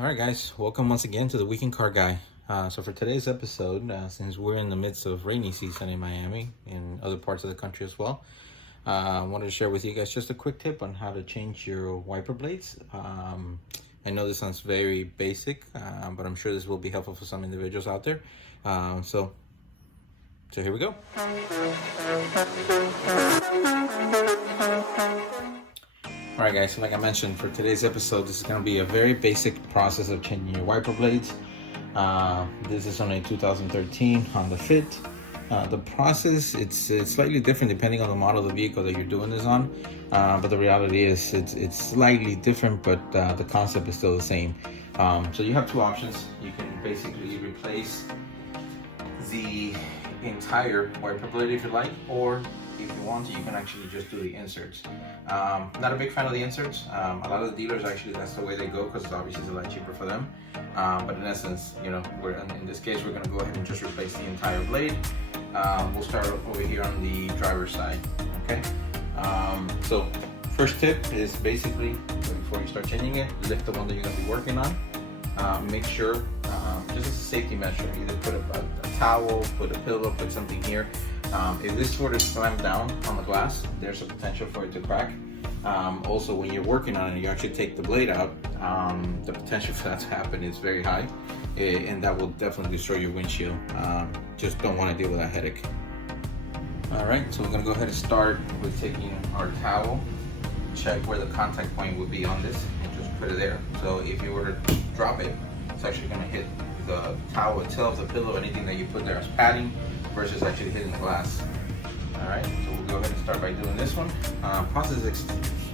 All right, guys, welcome once again to the Weekend Car Guy. So for today's episode, since we're in the midst of rainy season in Miami and other parts of the country as well, I wanted to share with you guys just a quick tip on how to change your wiper blades. I know this sounds very basic, but I'm sure this will be helpful for some individuals out there. So here we go. All right, guys, so like I mentioned, for today's episode, this is going to be a very basic process of changing your wiper blades. This is on a 2013 Honda Fit. The process, it's slightly different depending on the model of the vehicle that you're doing this on, but the reality is it's slightly different, but the concept is still the same. So you have two options. You can basically replace the entire wiper blade if you like, or if you want to, you can actually just do the inserts. Not a big fan of the inserts. A lot of the dealers actually, that's the way they go, because obviously it's a lot cheaper for them. But in essence, you know, in this case, we're going to go ahead and just replace the entire blade. We'll start over here on the driver's side. Okay. So first tip is basically, before you start changing it, lift the one that you're going to be working on. Make sure, just as a safety measure, either put a towel, put a pillow, put something here. If this sort of slams down on the glass, there's a potential for it to crack. Also, when you're working on it, you actually take the blade out, the potential for that to happen is very high, and that will definitely destroy your windshield. Just don't want to deal with that headache. All right, so we're going to go ahead and start with taking our towel, check where the contact point would be on this, and just put it there. So if you were to drop it, it's actually going to hit the towel itself, the pillow, anything that you put there as padding, versus actually hitting the glass. All right, so we'll go ahead and start by doing this one. Process is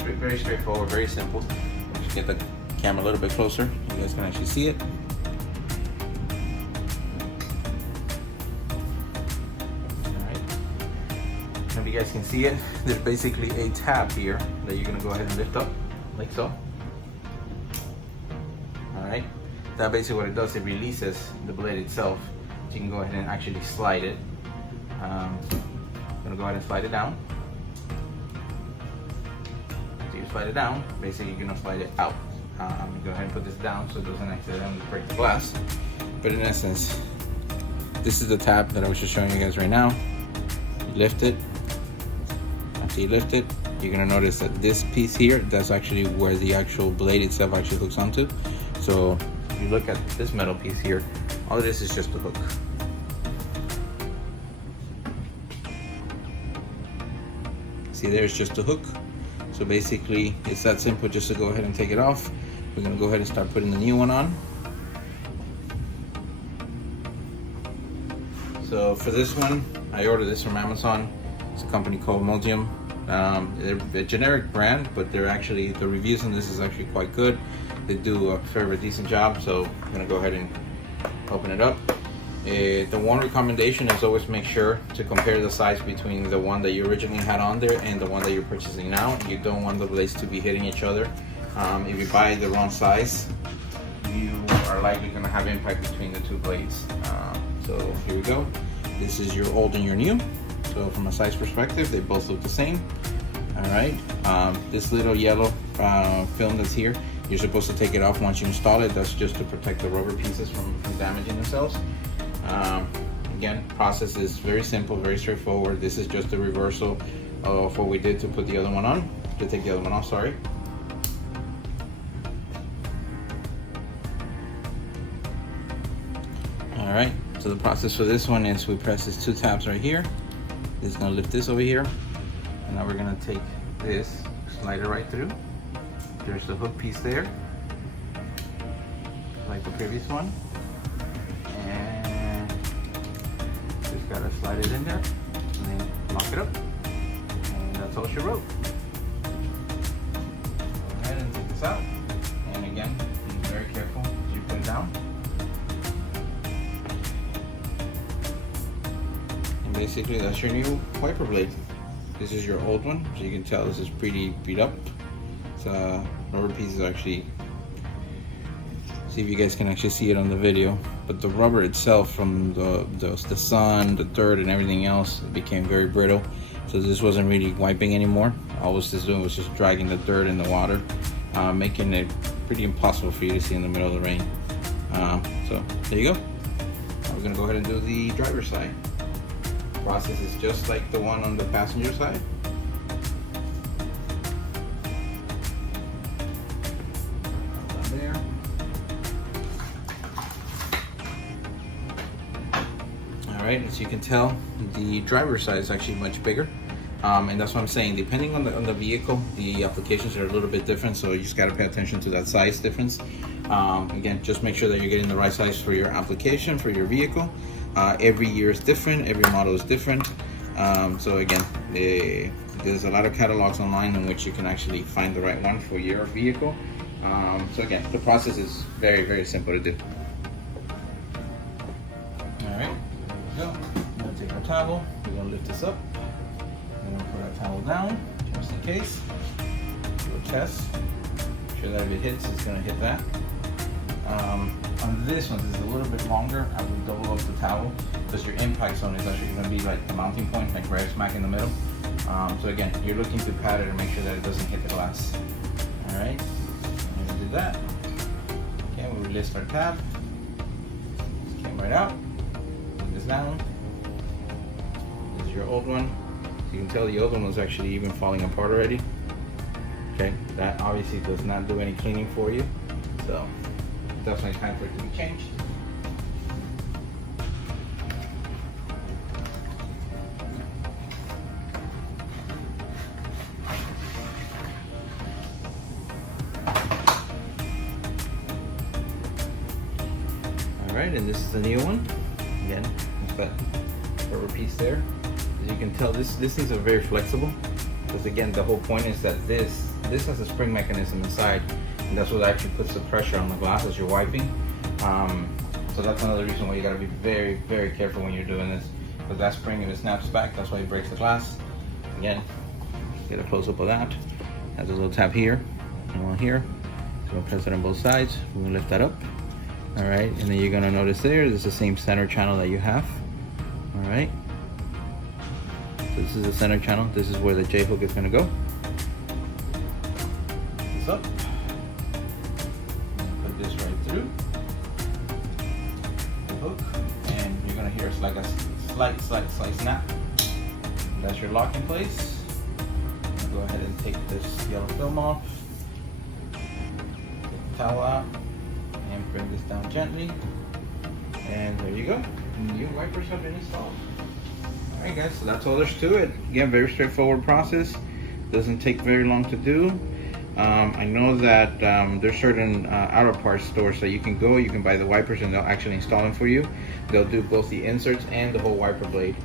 very straightforward, very simple. Just get the camera a little bit closer. You guys can actually see it. All right, if you guys can see it, there's basically a tab here that you're gonna go ahead and lift up, like so. All right, that basically what it does, it releases the blade itself. You can go ahead and actually slide it. I'm gonna go ahead and slide it down. After you slide it down, basically you're gonna slide it out. Go ahead and put this down so it doesn't accidentally break the glass. But in essence, this is the tab that I was just showing you guys right now. You lift it. After you lift it, you're gonna notice that this piece here, that's actually where the actual blade itself actually hooks onto. So if you look at this metal piece here, all of this is just a hook. See, there's just a hook. So basically, it's that simple just to go ahead and take it off. We're gonna go ahead and start putting the new one on. So for this one, I ordered this from Amazon. It's a company called Motium. They're a generic brand, but they're actually, the reviews on this is actually quite good. They do a fairly decent job. So I'm gonna go ahead and open it up. The one recommendation is always make sure to compare the size between the one that you originally had on there and the one that you're purchasing now. You don't want the blades to be hitting each other. If you buy the wrong size, you are likely going to have impact between the two blades. So here we go. This is your old and your new. So from a size perspective, they both look the same. All right. This little yellow film that's here, you're supposed to take it off once you install it. That's just to protect the rubber pieces from damaging themselves. Again, process is very simple, very straightforward. This is just a reversal of what we did to put the other one on, to take the other one off, sorry. All right, so the process for this one is we press these two tabs right here. This is gonna lift this over here. And now we're gonna take this, slide it right through. There's the hook piece there, like the previous one. Just gotta slide it in there and then lock it up. And that's all she wrote. Go ahead and take this out. And again, be very careful as you put it down. And basically that's your new wiper blade. This is your old one, so you can tell this is pretty beat up. It's rubber piece is actually, see if you guys can actually see it on the video, but the rubber itself from the sun, the dirt and everything else, it became very brittle. So this wasn't really wiping anymore. All it was just doing was just dragging the dirt in the water, making it pretty impossible for you to see in the middle of the rain. So there you go. Now we're gonna go ahead and do the driver's side. The process is just like the one on the passenger side. There. All right, as you can tell, the driver's side is actually much bigger. And that's what I'm saying, depending on the vehicle, the applications are a little bit different, so you just got to pay attention to that size difference. Again, just make sure that you're getting the right size for your application, for your vehicle. Every year is different, every model is different. So again, there's a lot of catalogs online in which you can actually find the right one for your vehicle. So again, the process is very, very simple to do. All right, here we go. I'm gonna take our towel, we're gonna lift this up. I'm gonna put our towel down, just in case. Do a test. Make sure that if it hits, it's gonna hit that. On this one, this is a little bit longer. I would double up the towel because your impact zone is actually gonna be like the mounting point, like right smack in the middle. So again, you're looking to pat it and make sure that it doesn't hit the glass. All right, I'm gonna do that. Okay, we release our tab. Came right out. Put this down. This is your old one. You can tell the old one was actually even falling apart already. Okay, that obviously does not do any cleaning for you, so definitely time for it to be changed. All right, and this is the new one. Again, with that rubber piece there. As you can tell, these things are very flexible, because again, the whole point is that this has a spring mechanism inside, and that's what actually puts the pressure on the glass as you're wiping. So that's another reason why you gotta be very, very careful when you're doing this, because that spring, if it snaps back, that's why it breaks the glass. Again, get a close up of that. Has a little tab here and one here. So we'll press it on both sides. We're gonna lift that up. All right, and then you're gonna notice there's the same center channel that you have. All right. So this is the center channel. This is where the J-hook is gonna go. This up. Put this right through the hook, and you're gonna hear it's like a slight snap. That's your lock in place. Go ahead and take this yellow film off. Take the towel out and bring this down gently. And there you go. New wipers have been installed. Alright guys, so that's all there's to it. Again, very straightforward process. Doesn't take very long to do. I know that there's certain auto parts stores that you can go, you can buy the wipers and they'll actually install them for you. They'll do both the inserts and the whole wiper blade.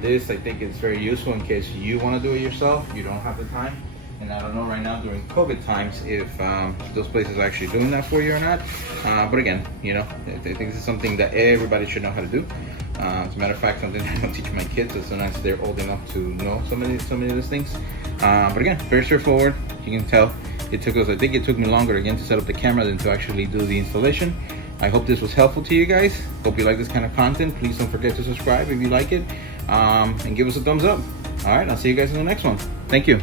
This, I think, is very useful in case you want to do it yourself, you don't have the time. And I don't know right now during COVID times if those places are actually doing that for you or not. But again, you know, I think this is something that everybody should know how to do. As a matter of fact, something I don't teach my kids as soon as they're old enough to know some of these things. But again, very straightforward. You can tell it took us, I think it took me longer again to set up the camera than to actually do the installation. I hope this was helpful to you guys. Hope you like this kind of content. Please don't forget to subscribe if you like it, and give us a thumbs up. All right, I'll see you guys in the next one. Thank you.